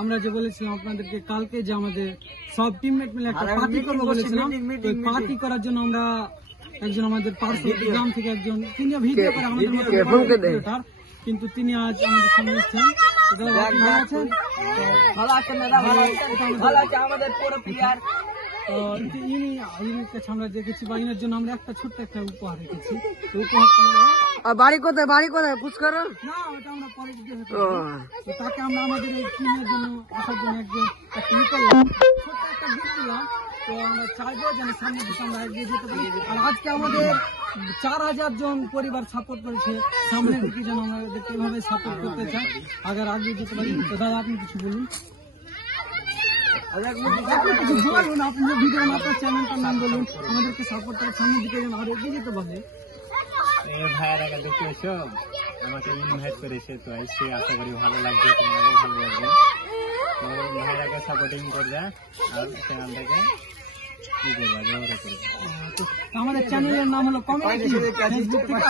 আমরা যে বলেছিলাম আপনাদেরকে কালকে যে আমাদের সব টিমমেট মিলে একটা পার্টি করবো বলেছিলাম, পার্টি করার জন্য আমরা একজন আমাদের পার্শ্ববর্তী গ্রাম থেকে একজন, তিনি ভিডিও করে আমাদের মতো, কিন্তু তিনি আজ আমাদের সামনে এসেছেন। ভালো আছেন? আমরা দেখেছি বা ইনার জন্য আমরা একটা ছোট্ট একটা উপহার রেখেছি। বাড়ি কোথায় পুষ্কর না, ওটা আমরা পরে তাকে আমরা আমাদের এই টিমের জন্য আসার জন্য একজন করলাম, ছোট্ট একটা গিফট দিলাম। তো আমরা চাইবো যেন সামনে দিকে আমরা এগিয়ে যেতে পারি। আর আজকে আমাদের 4000 জন পরিবার সাপোর্ট করেছে, সামনের দিকে যেন আমাদেরকে এভাবে সাপোর্ট করতে চাই, আগে আগিয়ে যেতে পারি। তো দাদা আপনি কিছু বলুন, কিছু বলুন, আপনি ভিডিও আপনার চ্যানেলটার নাম বলুন, আমাদেরকে সাপোর্ট করে সামনের দিকে যেন আরো এগিয়ে যেতে পারে। ভাইয়েরা দেখতে এসো, আমাকে ইনভাইট করেছে, তো এসে আশা করি ভালো লাগবে, তোমাদেরও ভালো লাগবে। তো ভাইরাকে সাপোর্টিং করবে আর চ্যানেলটাকে কি করবে, ব্যবহার করবে। আমাদের চ্যানেলের নাম হলো কমিউনিটি, ফেসবুক থেকে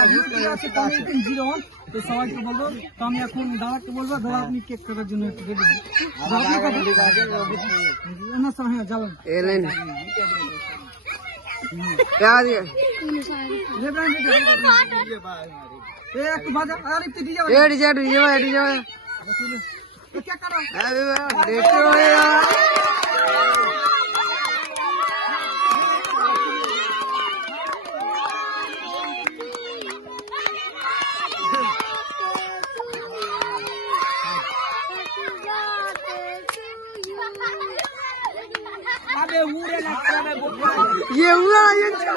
আছে কমিউনিটি 01। তো সবাইকে বলবো। তো আমি এখন দাদাকে বলবো, দাদা আপনি কেক কাটার জন্য একটু রেডি হ্যাঁ যাবেন একটু বাজা আর একটু দিয়ে ये हुआ ये लगा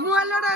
मुआ लड़ा